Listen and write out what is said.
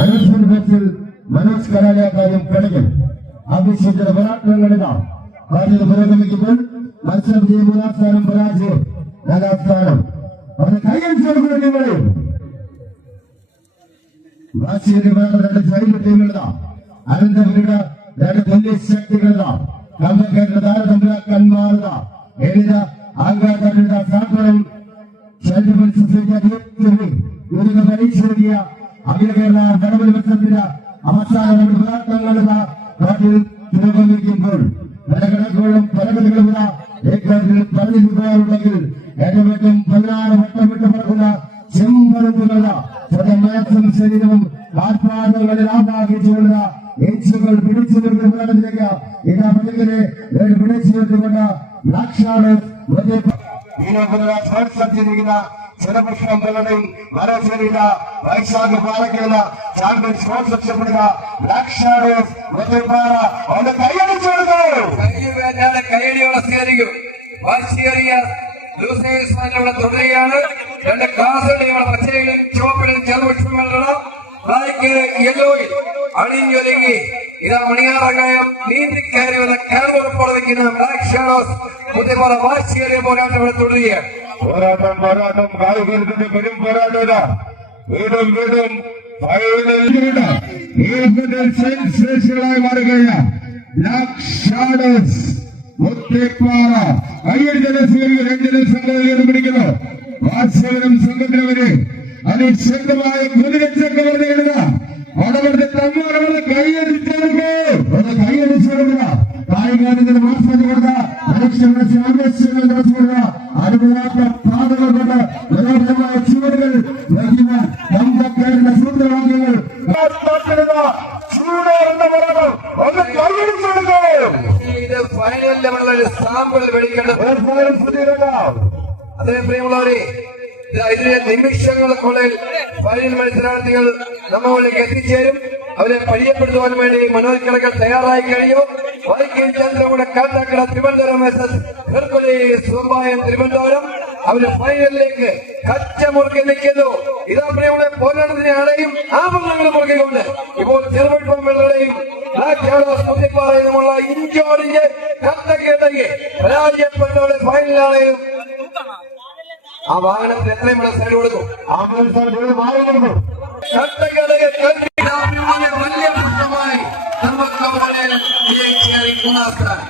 Announcement ബോക്സിൽ മനോജ് കലാലയക്കാരും കളികൾ ആവശ്യത്തിന് പോരാട്ടങ്ങളില്ല. കാര്യങ്ങൾ പുരോഗമിക്കുമ്പോൾ മത്സരം വിജയം 3-ാം സ്ഥാനം, പരാജയം 4-ാം സ്ഥാനം. അവരുടെ കൈയടിച്ചുകൊടുക്കുന്ന ടീമുകളിൽ വാശിയേറിയ പോരാട്ടം 2 സൈഡ് ടീമുകളാണ്. അനന്തപുരിയുടെ 2 തുല്യ ശക്തികളാണ്. കമ്പക്കേണ്ട താരതമ്യക്കന്മാരുക എഴുത ആഘാതങ്ങളുടെ സാധനം ചാരിറ്റബിൾ സൊസൈറ്റി പരീക്ഷ നൽകിയ അഖില കേരള നടപടി മത്സരത്തിന്റെ അവസാന പോരാട്ടങ്ങളുടെ നാട്ടിൽ പുരോഗമിക്കുമ്പോൾ പല കണക്കുകളും പല കളികളും ഏക്കാട്ടിൽ പറഞ്ഞു പോകാറുണ്ടെങ്കിൽ ഏറ്റവും 16 വട്ടം വിട്ട് പറക്കുന്ന ചെമ്പറുകളുടെ സ്വതമേസും ശരീരവും കാൽപാദങ്ങളിൽ ആവാഹിച്ചുകൊള്ളുന്ന ഏച്ചുകൾ പിടിച്ചു നിർത്തുന്ന പോരാട്ടത്തിലേക്ക് ഇതാ പതിങ്ങനെ പിടിച്ചു നിർത്തിക്കൊണ്ട് ജനപ്രശ്നങ്ങളുടെയും മരശരീര വൈശാഖ പാലക്കുള്ള ചാമ്പ്യൻ സ്പോർട്സ് ലക്ഷ്യപ്പെടുക ബ്ലാക്ക് ഷാഡോസ് അവന്റെ കൈയടിച്ചു കൈയടിയോടെ സ്വീകരിക്കും. വാശിയേറിയ ലൂസേഴ്സിലൂടെ തുടരുകയാണ്. 2 ക്ലാസുകളുടെ പച്ചയിലും ചുവപ്പിലും ചെറുപക്ഷങ്ങളുള്ള ബ്ലാക്ക് യെല്ലോയിൽ അണിഞ്ഞൊരുങ്ങി ഇതാ മണിയാറകായം നീന്തിക്കയറി വന്ന കേരളത്തോടെ വയ്ക്കുന്ന ബ്ലാക്ക് ഷാഡോസ് പുതിയ വാശിയേറിയ പോരാട്ടം ഇവിടെ തുടരുകയാണ്. പോരാട്ടം കായികത്തിന്റെ പെരും പോരാട്ടമില്ല. വീണ്ടും ഫൈനൽ സെൻസേഷനായി മാറുകയാണ് ബ്ലാക്ക് ഷാഡോസ് മുത്തേപ്പാറ. കയ്യടിച്ചത് സ്വീകരിക്കും. 2 സംഘം പിടിക്കുന്നു. വാത്സവനം സംഘത്തിനവര് അതിശക്തമായ കുതിരച്ചക്രവർത്തി എഴുതുക അവിടുത്തെ തമ്മാറവരുടെ കൈയടിച്ചെടുക്കുക. കായികാര്യത്തിന് മാസം കൊടുത്ത പരീക്ഷകളുടെ ആവേശങ്ങൾ കൊടുക്കുക. അനുഭവാത്ത പാതകൾ കൊണ്ട് മനോഹരമായ ചുവടുകൾ വഹിക്കുന്ന കമ്പക്കാരുടെ സൂത്രവാക്യങ്ങൾ ഇത് ഫൈനൽ ലെവലിൽ സാമ്പിൾ വെടിക്കേണ്ടത്. അതേ പ്രിയമുള്ളവരെ, ഇതിലെ നിമിഷങ്ങൾക്കുള്ളിൽ ഫൈനൽ മത്സരാർത്ഥികൾ നമ്മളിലേക്ക് എത്തിച്ചേരും. അവരെ പരിചയപ്പെടുത്തുവാൻ വേണ്ടി മനോജ് കടകൾ തയ്യാറായി കഴിയും. വൈക്കം ചന്ദ്രകൂടെ കാട്ടാക്കട തിരുവനന്തപുരം തിരുവനന്തപുരം അവര് ഫൈനലിലേക്ക് കച്ചമുറുക്കി നിൽക്കുന്നു. ഇതാ പ്രിയമുള്ള പോരാട്ടത്തിനെ അടയും ആഭരണങ്ങൾ മുറുകിക്കൊണ്ട് ഇപ്പോൾ ചെറുപക്ഷങ്ങളുടെയും മുത്തിപ്പാറയുമുള്ള ഇഞ്ചോടിഞ്ച് കത്തക്കേട്ടെങ്കിൽ പരാജയപ്പെട്ടവരുടെ ഫൈനലാണെങ്കിലും ആ വാഹനത്തിന് എത്രയും ഇവിടെ സൈഡ് കൊടുക്കും. വലിയ പുഷ്ടമായി നമുക്ക് 3-ാം സ്ഥാനം.